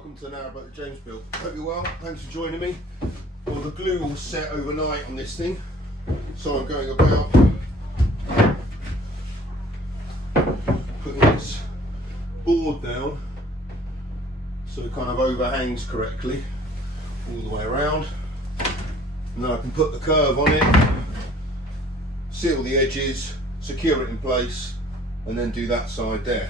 welcome to Narrowboat James Built. Hope you're well, thanks for joining me. Well, the glue will set overnight on this thing, so I'm going about putting this board down so it kind of overhangs correctly all the way around, and then I can put the curve on it, seal the edges, secure it in place, and then do that side there.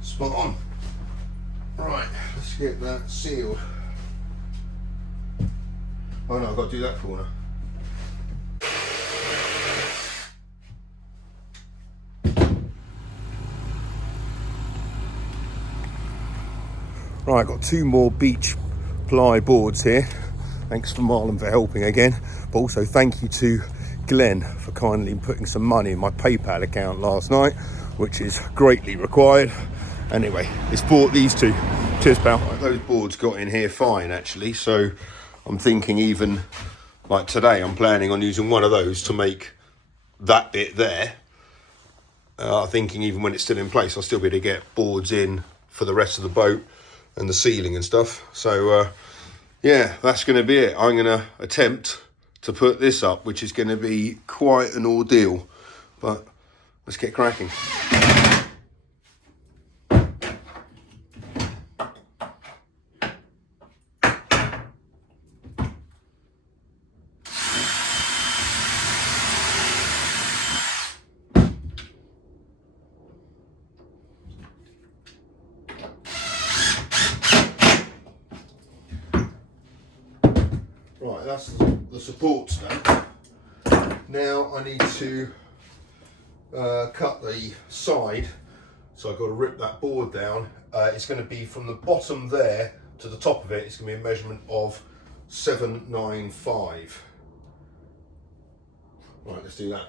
Spot on. Right, let's get that sealed. Oh no, I've got to do that corner. Right, I've got two more beach ply boards here. Thanks to Marlon for helping again, but also thank you to Glenn for kindly putting some money in my PayPal account last night, which is greatly required. Anyway, it's bought these two. Cheers, pal. Right, those boards got in here fine, actually. So I'm thinking even like today, I'm planning on using one of those to make that bit there. Thinking even when it's still in place, I'll still be able to get boards in for the rest of the boat and the ceiling and stuff. So yeah, that's going to be it. I'm going to attempt to put this up, which is going to be quite an ordeal. But let's get cracking. Right, that's the supports done. Now I need to cut the side, so I've got to rip that board down. It's going to be from the bottom there to the top of it. It's going to be a measurement of 795. Right, let's do that.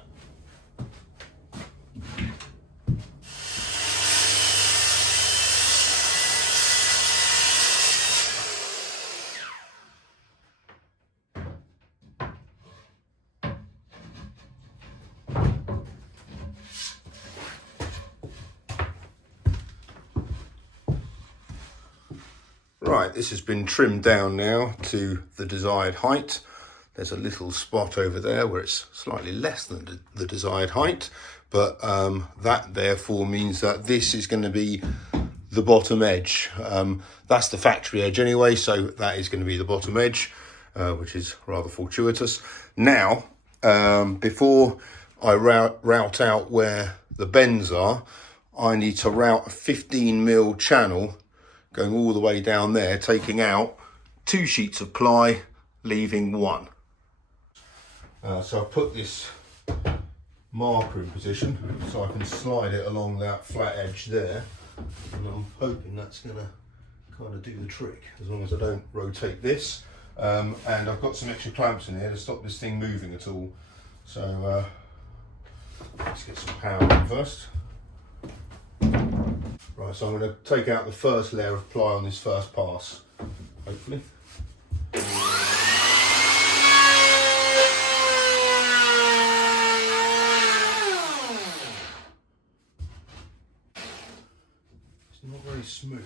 Right, this has been trimmed down now to the desired height. There's a little spot over there where it's slightly less than the desired height, but that therefore means that this is going to be the bottom edge. That's the factory edge anyway, so that is going to be the bottom edge, which is rather fortuitous. Now, before I route out where the bends are, I need to route a 15mm channel going all the way down there, taking out 2 sheets of ply, leaving 1. So I've put this marker in position so I can slide it along that flat edge there, and I'm hoping that's going to kind of do the trick as long as I don't rotate this. And I've got some extra clamps in here to stop this thing moving at all. So let's get some power in first. Right, so I'm going to take out the first layer of ply on this first pass, hopefully. It's not very smooth.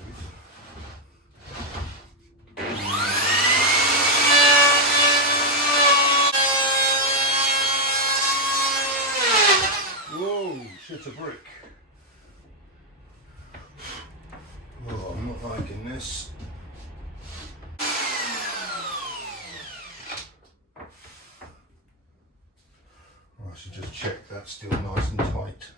Whoa, shit a brick. Oh, I'm not liking this. that's still nice and tight.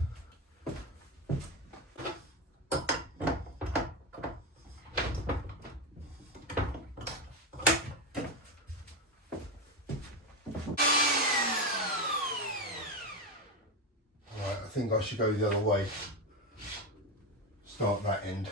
Right, I think I should go the other way. Start that end.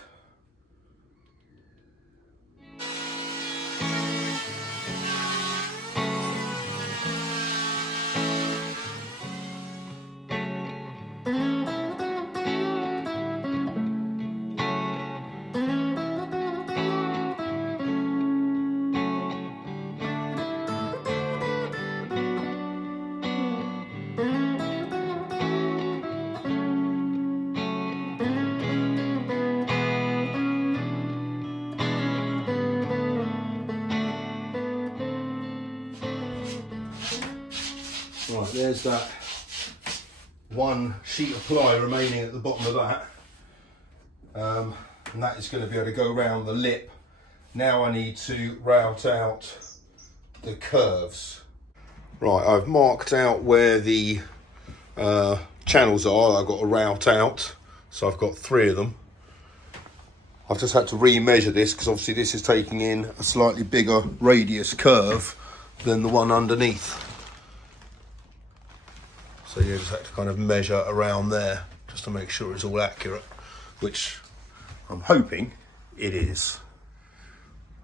Right, there's that one sheet of ply remaining at the bottom of that, and that is going to be able to go around the lip. Now I need to route out the curves. Right, I've marked out where the channels are. I've got to route out, so I've got 3 of them. I've just had to re-measure this because obviously this is taking in a slightly bigger radius curve than the one underneath. So you just have to kind of measure around there just to make sure it's all accurate, which I'm hoping it is.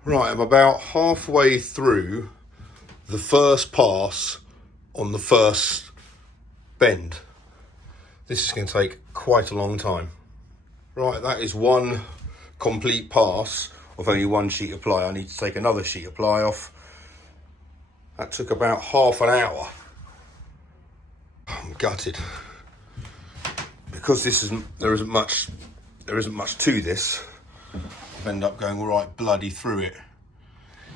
Right, I'm about halfway through the first pass on the first bend. This is going to take quite a long time. Right, that is one complete pass of only one sheet of ply. I need to take another sheet of ply off. That took about half an hour. I'm gutted because there isn't much to this. I've ended up going right bloody through it.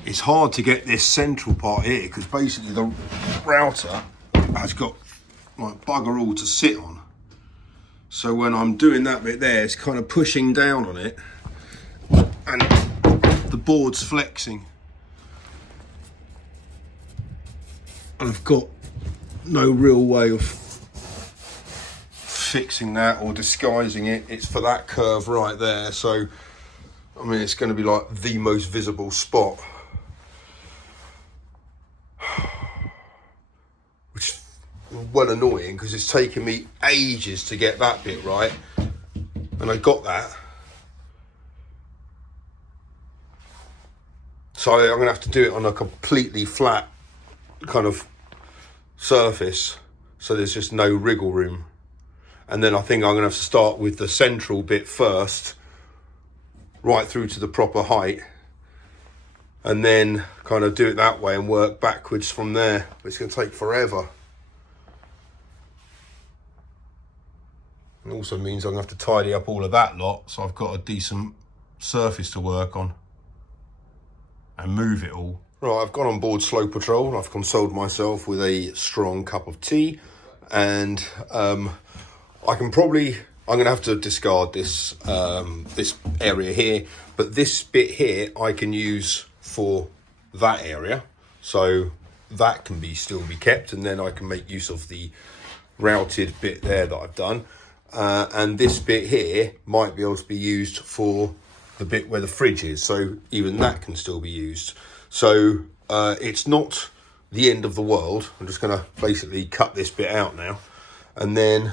It's hard to get this central part here because basically the router has got like bugger all to sit on. So when I'm doing that bit there, it's kind of pushing down on it and the board's flexing. And I've got no real way of fixing that or disguising it. It's for that curve right there, so I mean it's going to be like the most visible spot, which is well annoying because it's taken me ages to get that bit right, and I got that. So I'm going to have to do it on a completely flat kind of surface, so there's just no wriggle room. And then I think I'm going to have to start with the central bit first, right through to the proper height, and then kind of do it that way and work backwards from there. It's going to take forever. It also means I'm going to have to tidy up all of that lot, so I've got a decent surface to work on and move it all. Right, I've gone on board Slow Patrol and I've consoled myself with a strong cup of tea, and I'm going to have to discard this this area here, but this bit here I can use for that area, so that can still be kept, and then I can make use of the routed bit there that I've done, and this bit here might be able to be used for the bit where the fridge is, so even that can still be used. So it's not the end of the world. I'm just going to basically cut this bit out now and then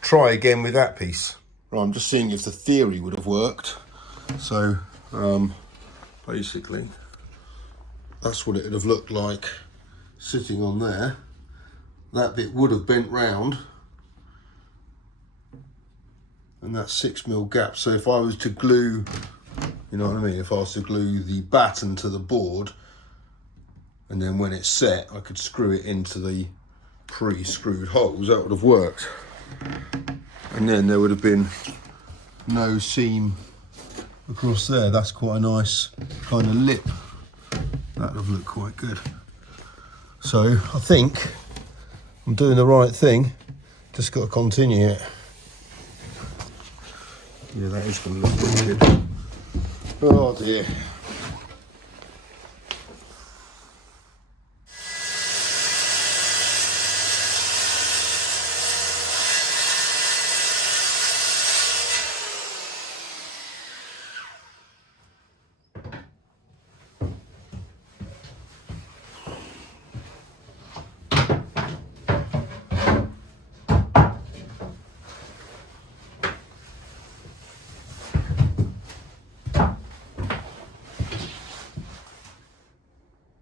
try again with that piece. Right, I'm just seeing if the theory would have worked. So basically that's what it would have looked like sitting on there. That bit would have bent round, and that's 6mm gap. So if I was to glue, you know what I mean, if I was to glue the batten to the board, and then when it's set I could screw it into the pre-screwed holes, that would have worked. And then there would have been no seam across there. That's quite a nice kind of lip. That would have looked quite good. So I think I'm doing the right thing, just got to continue it. Yeah, that is going to look pretty good. Oh dear.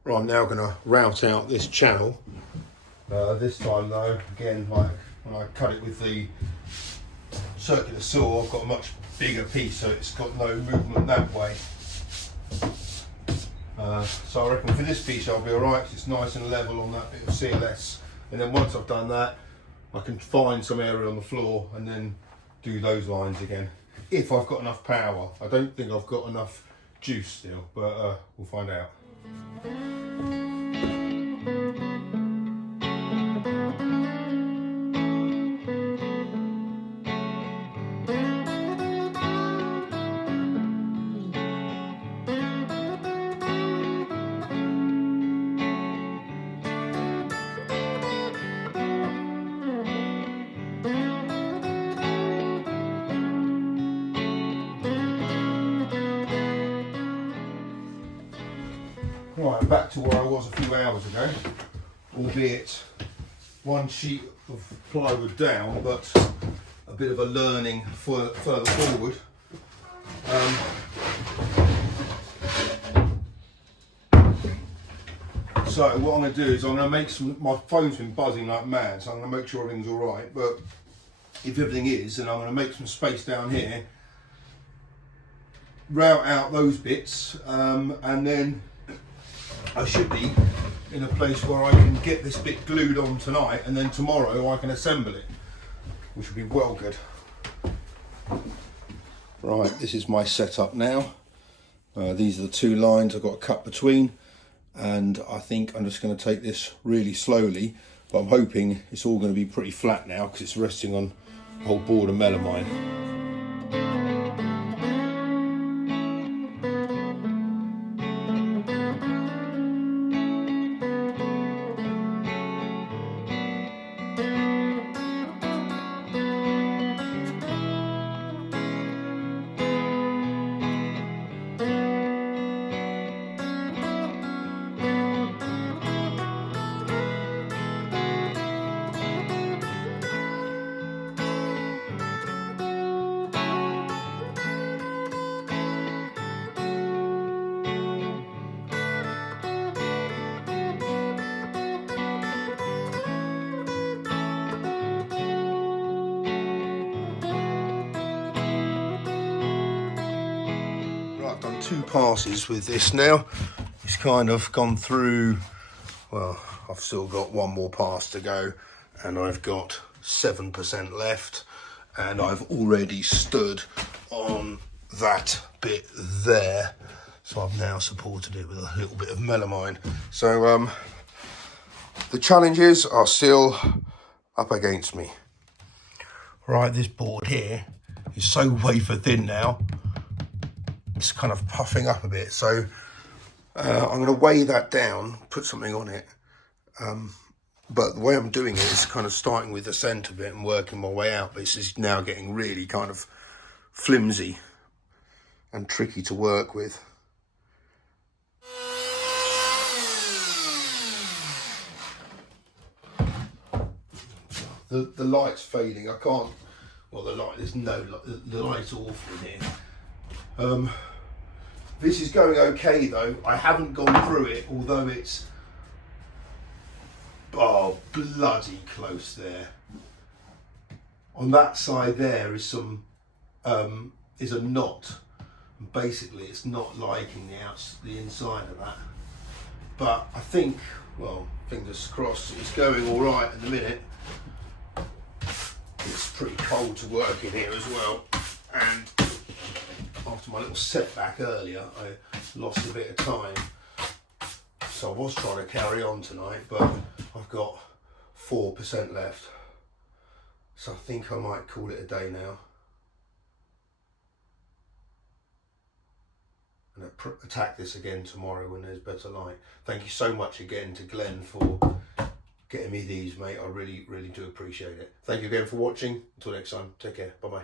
Right, I'm now going to route out this channel. This time though, again, like when I cut it with the circular saw, I've got a much bigger piece, so it's got no movement that way. So I reckon for this piece I'll be alright, because it's nice and level on that bit of CLS. And then once I've done that, I can find some area on the floor and then do those lines again. If I've got enough power. I don't think I've got enough juice still, but we'll find out. Right, I'm back to where I was a few hours ago, albeit one sheet of plywood down, but a bit of a learning further forward. So what I'm going to do is I'm going to make some, my phone's been buzzing like mad, so I'm going to make sure everything's alright, but if everything is, then I'm going to make some space down here, route out those bits, and then I should be in a place where I can get this bit glued on tonight, and then tomorrow I can assemble it, which will be well good. Right, this is my setup now. These are the two lines I've got to cut between, and I think I'm just going to take this really slowly, but I'm hoping it's all going to be pretty flat now because it's resting on a whole board of melamine. I've done 2 passes with this now. It's kind of gone through, well, I've still got 1 more pass to go, and I've got 7% left, and I've already stood on that bit there, so I've now supported it with a little bit of melamine. So the challenges are still up against me. Right, this board here is so wafer thin now, it's kind of puffing up a bit, so I'm going to weigh that down, put something on it, but the way I'm doing it is kind of starting with the centre bit and working my way out, but this is now getting really kind of flimsy and tricky to work with. The light's fading, I can't, well the light, there's no light, the light's awful in here. This is going okay though. I haven't gone through it, although it's bloody close there. On that side there is some is a knot. Basically, it's not liking the inside of that. But I think, well, fingers crossed, it's going all right at the minute. It's pretty cold to work in here as well, and after my little setback earlier, I lost a bit of time. So I was trying to carry on tonight, but I've got 4% left. So I think I might call it a day now. And attack this again tomorrow when there's better light. Thank you so much again to Glenn for getting me these, mate. I really, really do appreciate it. Thank you again for watching. Until next time, take care. Bye-bye.